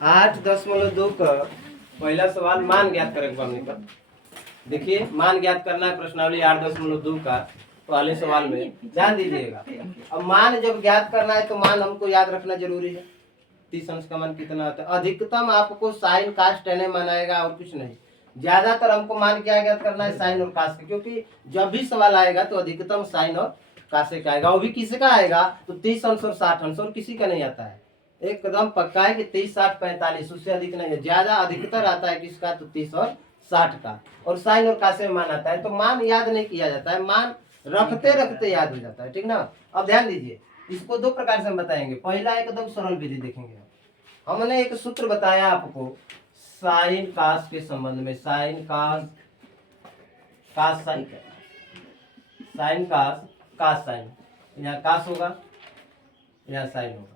8.2 का पहला सवाल मान ज्ञात करेंगे हमने का। देखिए मान ज्ञात करना है प्रश्नावली 8.2 का पहले सवाल में ध्यान दीजिएगा। अब मान जब ज्ञात करना है तो मान हमको याद रखना जरूरी है। 30 अंश का मान कितना आता है? अधिकतम आपको साइन कास टेन मान आएगा और कुछ नहीं। ज्यादातर हमको मान क्या ज्ञात करना है? साइन और कास, क्योंकि जब भी सवाल आएगा तो अधिकतम साइन और कासे का आएगा। वो भी किसका आएगा? तो 30 अंश और 60 अंश, और किसी का नहीं आता है। एकदम पक्का है कि 30, 60, 45 उससे अधिक नहीं है। ज्यादा अधिकतर आता है किसका? तो 30 और 60 का। और साइन और कासे में मान आता है। तो मान याद नहीं किया जाता है, मान रखते रखते याद हो जाता है। ठीक ना। अब ध्यान दीजिए, इसको दो प्रकार से हम बताएंगे। पहला एकदम सरल विधि देखेंगे। हमने एक सूत्र बताया आपको साइन कास के संबंध में। साइन कास, कास साइन, साइन कास, कास साइन। यहाँ कास होगा, यहाँ साइन होगा।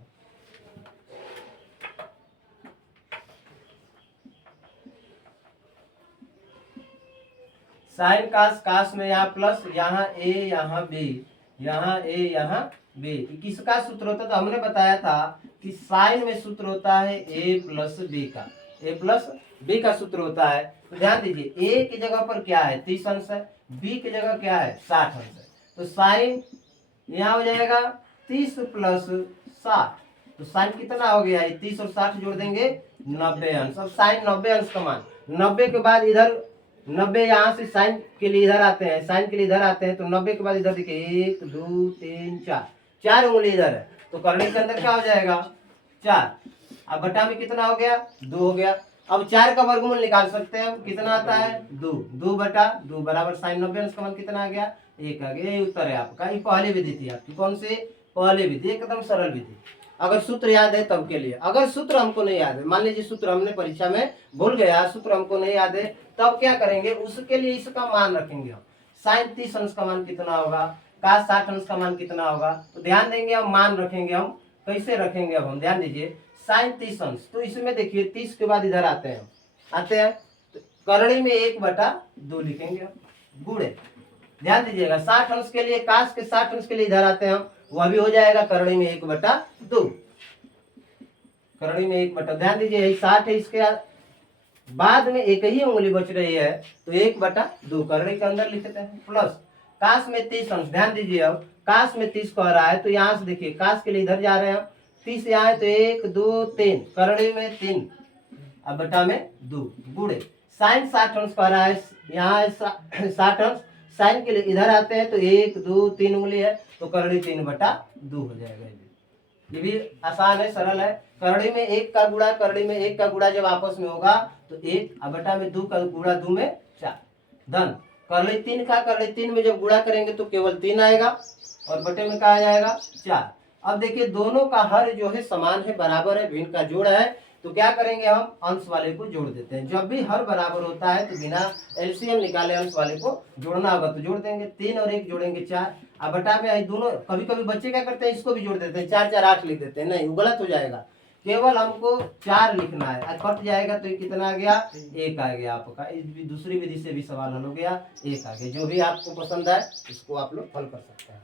साइन कास, कास में यहाँ प्लस, यहाँ ए, यहाँ बी, यहाँ ए, यहाँ बी। किसका सूत्र होता है? तो हमने बताया था कि साइन में सूत्र होता है ए प्लस बी का। ए प्लस बी का सूत्र होता है। तो ध्यान दीजिए, ए की जगह पर क्या है? 30 अंश है। बी की जगह क्या है? 60 अंश है। तो साइन यहाँ हो जाएगा 30 प्लस 60। तो साइन कितना हो गया? 30 और 60 जोड़ देंगे 90 अंश। अब साइन 90 अंश का मान, 90 के बाद इधर 90, यहाँ से साइन के लिए इधर आते हैं, साइन के लिए इधर आते हैं। तो 90 के बाद इधर देखिए 1 2 3 4, 4 उंगली इधर है। तो करने के अंदर क्या हो जाएगा? 4। अब बटा में कितना हो गया? 2 हो गया। अब 4 का वर्गमूल निकाल सकते हैं हम। कितना आता है? 2। 2 बटा 2 बराबर साइन 90 अंश का मान कितना आ गया? 1 आ गया। ये उत्तर है आपका। ये पहली विधि थी आपकी। कौन सी? पहली विधि, एकदम सरल विधि। अगर सूत्र याद है तब के लिए। अगर सूत्र हमको नहीं याद है, मान लीजिए सूत्र हमने परीक्षा में भूल गया, सूत्र हमको नहीं याद है, तब क्या करेंगे? उसके लिए इसका मान रखेंगे हम। साइन 30 अंश का मान कितना होगा? कास 60 अंश का मान कितना होगा? तो ध्यान देंगे, हम मान रखेंगे। हम कैसे रखेंगे? अब हम ध्यान दीजिए, साइन 30 अंश, तो इसमें देखिए 30 के बाद इधर आते हैं, आते हैं तो करड़ी में 1/2 लिखेंगे हम, गुणे। ध्यान दीजिएगा, 60 अंश के लिए, कास के 60 अंश के लिए इधर आते हैं हम, वह भी हो जाएगा करड़ी में 1/2। करड़ी में 1/2। ध्यान दीजिए 60 है, इसके बाद में एक ही उंगली बच रही है, तो 1/2 करड़ी के अंदर लिखते हैं। प्लस कास में 30 अंश। ध्यान दीजिए, अब कास में 30 कह रहा है, तो यहाँ से देखिए कास के लिए इधर जा रहे हैं, 30 यहाँ है तो 1 2 3, करड़ी में 3, अब बटा में 2, गुणे। साइन 60 अंश कह रहा है, यहाँ 60 अंश, साइन के लिए इधर आते हैं तो 1 2 3 उंगली है, तो करड़ी 3/2 हो जाएगा। ये भी आसान है, सरल है। करड़ी में 1 का गुणा, करड़ी में 1 का गुणा जब आपस में होगा तो 1, अब बटा में 2 का गुणा, 2 में 4, धन। करड़ी 3 का, करड़ी 3 में जब गुणा करेंगे तो केवल 3 आएगा, और बटे में क्या आ जाएगा? 4। अब देखिए दोनों का हर जो है समान है, बराबर है, भिन्न का जोड़ है, तो क्या करेंगे? हम अंश वाले को जोड़ देते हैं। जब भी हर बराबर होता है तो बिना एलसीएम निकाले अंश वाले को जोड़ना होगा, तो जोड़ देंगे। 3 और 1 जोड़ेंगे 4, अब बटा में दोनों। कभी कभी बच्चे क्या करते हैं, इसको भी जोड़ देते हैं, 4 4 8 लिख देते हैं। नहीं, वो गलत हो जाएगा। केवल हमको 4 लिखना है, कट जाएगा तो कितना आ गया? 1 आ गया आपका। इस दूसरी विधि से भी सवाल हल हो गया, 1 आ गया। जो भी आपको पसंद है इसको आप लोग हल कर सकते हैं।